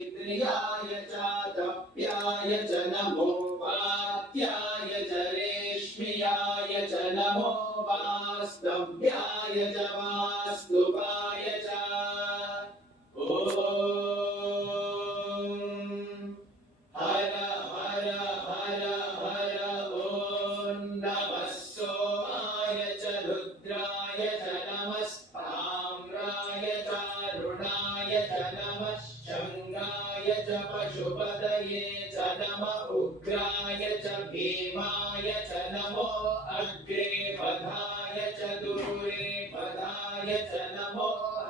प्रियाय च तप्याय च नमो वात्याय च रेश्म्याय च नमो वास्तव्याय च वास्तुवाय च ॐ हर हर हर हर ॐ नमः सोमाय च रुद्राय च नमः ताम्राय च रुणाय च नमः शङ्गाय च पशुपतये च नमः उग्राय च भीमाय च नमो अग्रे पदाय च दूरे पदाय च नमो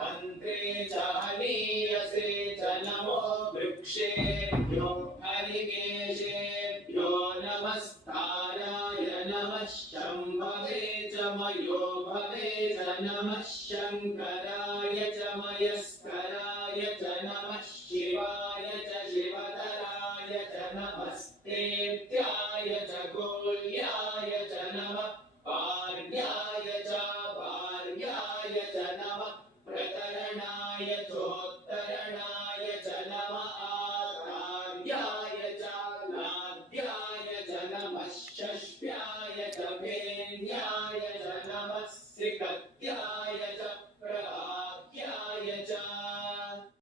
अन्त्रे च हनीयसे च नमो वृक्षेभ्यो हरिकेशेभ्यो नमस्ताराय नमः शम्भवे च मयो भवे च नमः शङ्कराय च मयस्कराय च नमः शिवाय च शिवतराय च नमस्तेत्याय च गोल्याय च नमः पार्याय च भार्याय च नमः प्रतरणाय चोत्तरणाय च नमः आचार्याय च नाद्याय च नमः